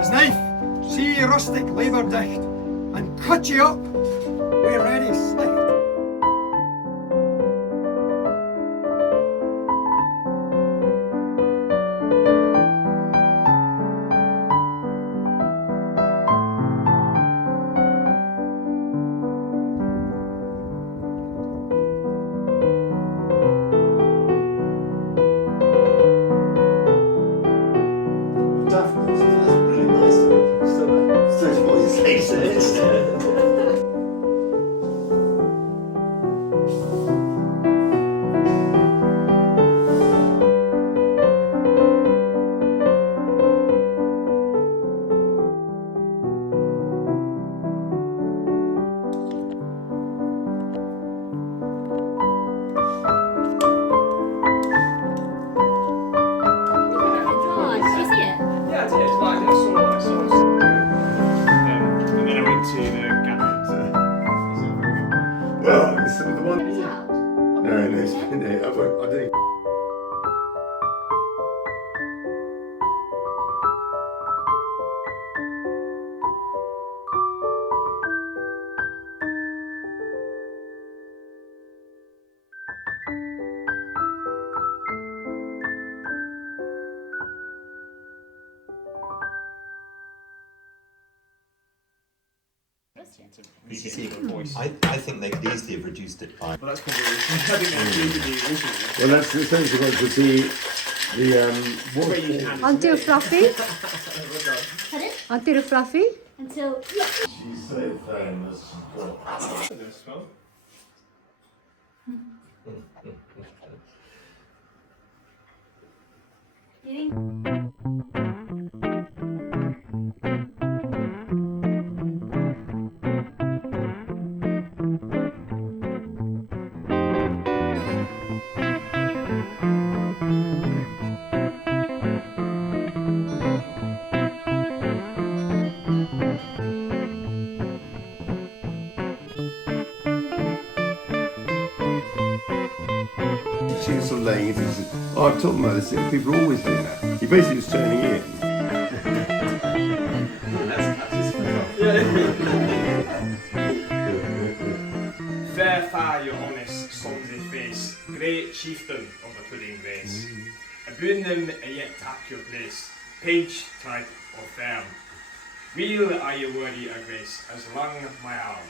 His knife, see rustic labour dicht, and cut ye up wi' ready slicht. I think they could easily have reduced it by. Well, that's probably. I think they included the original. Well, that's essentially what to see the Until fluffy. Pardon? Until fluffy. Until. She's so famous. She was sort of laying into this. Oh, I've talked about this. People are always doing that. He basically was turning in. Fair fare your honest sonsy face, great chieftain of the pudding race. Aboon them yet tap your place, page, type, or firm. Real are your wordy a grace, as long my arm.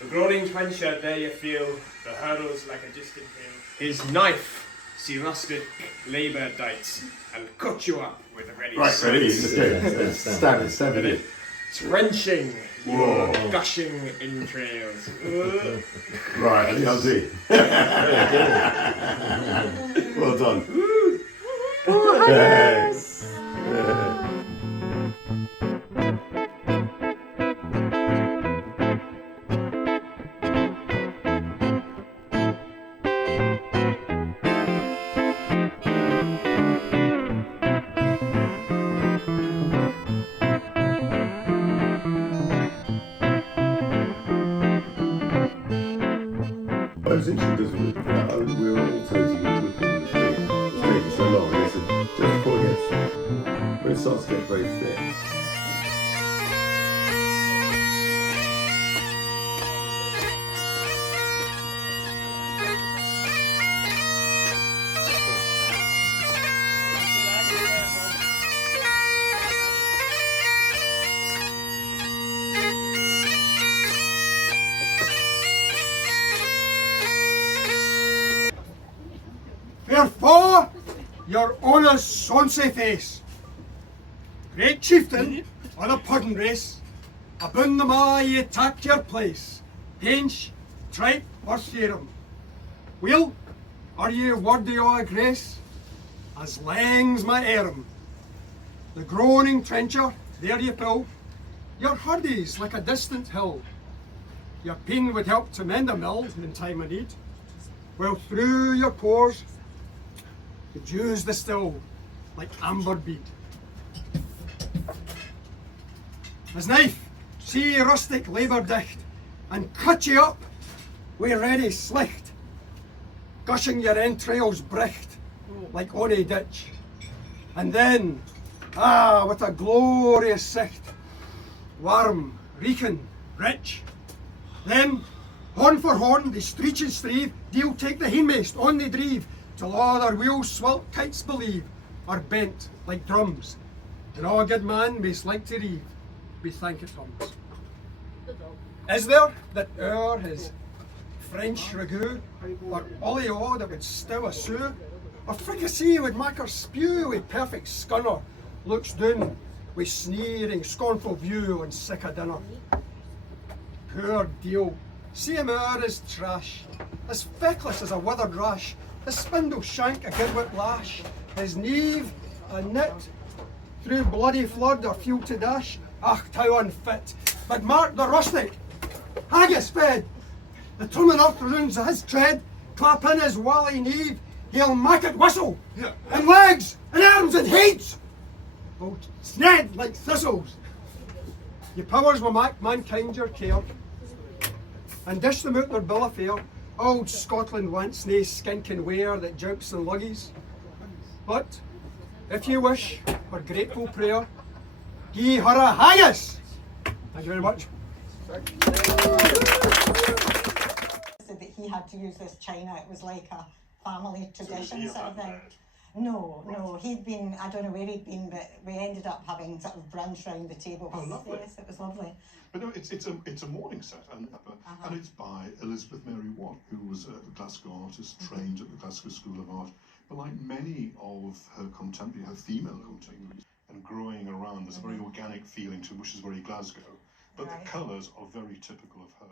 The groaning trencher there you feel, the hurdles like a distant hill. His knife, see rustic labour dites, and cut you up with a ready Right, ready. Stab it. Trenching your gushing entrails. Right, I think I'll do. Well done. Oh, Haggis! It was interesting because we were all totally with the tree. It's taking so long. And they said, just before when it starts to get very thick. Wherefore, your honour's sonsy face, great chieftain of the pudding race, aboon them a ye tak your place, pinch, tripe, or serum. Well, are ye worthy o' a grace, as lang's my arm? The groaning trencher, there ye pull, your hurdies like a distant hill. Your pain would help to mend a mill in time of need, while through your pores the dews distill like amber bead. His knife, see rustic labour dicht, and cut ye up wi' ready slicht, gushing your entrails bricht like ony ditch, and then Ah, what a glorious sight. Warm, reeking, rich. Then, horn for horn, they streach and strive, deal take the hindmost on they drive, till all their wheels swelt kites believe, are bent like drums, and all a good man mayst like to reeve, we thank it comes. Is there that o'er his French ragout, or olio that would still a sue, or fricassee would make her spew with perfect scunner, looks down with sneering, scornful view on sick a dinner. Poor deal, see him o'er his trash, as feckless as a withered rash, his spindle shank a good whip lash, his knave a knit, through bloody flood or field to dash, ach, how unfit. But mark the rustic, Haggis fed, the turning earth rounds his tread, clap in his wally knave, he'll make it whistle, and legs, and arms, and heads, will sned like thistles. Your powers will make mankind your care, and dish them out their bill of fare. Old Scotland wants nae skink and wear that jumps and luggies. But, if you wish, for grateful prayer, gie her a haggis! Thank you very much. Said that he had to use this china. It was like a family tradition sort of thing. No, he'd been, I don't know where he'd been, but we ended up having sort of brunch round the table. Oh, lovely. Yes, it was lovely. But no, it's a morning set, and it's by Elizabeth Mary Watt, who was a Glasgow artist, trained at the Glasgow School of Art. But like many of her contemporaries, her female contemporaries, and growing around, there's a very organic feeling to which is very Glasgow. But the colours are very typical of her.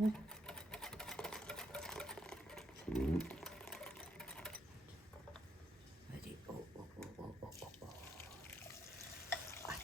Ready? Oh, oh, oh, oh, oh, oh, oh. Ah,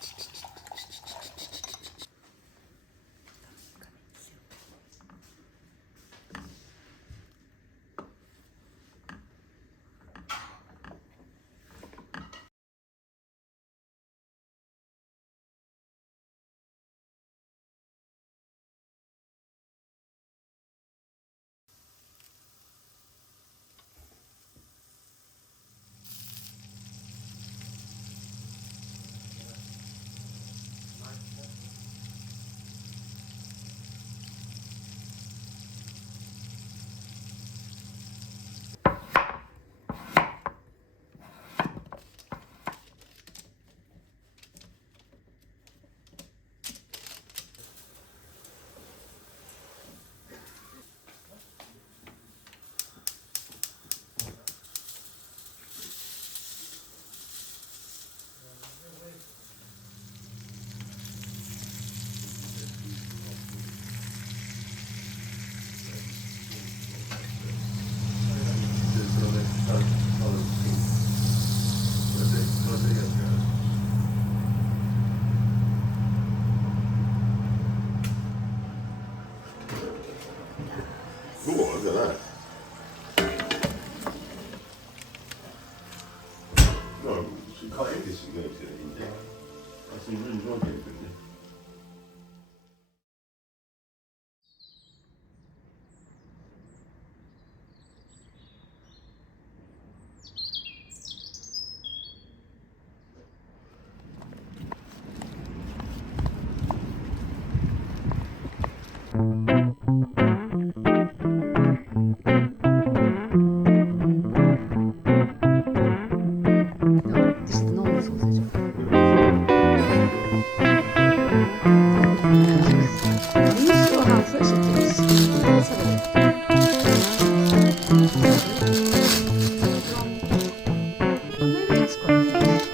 Oh, look at that. No, she can't eat this and go to India. I think you really enjoy it, didn't you? No, this is the normal sausage. Are you sure how fresh it is? Let's have a look. Well, maybe it's quite fresh.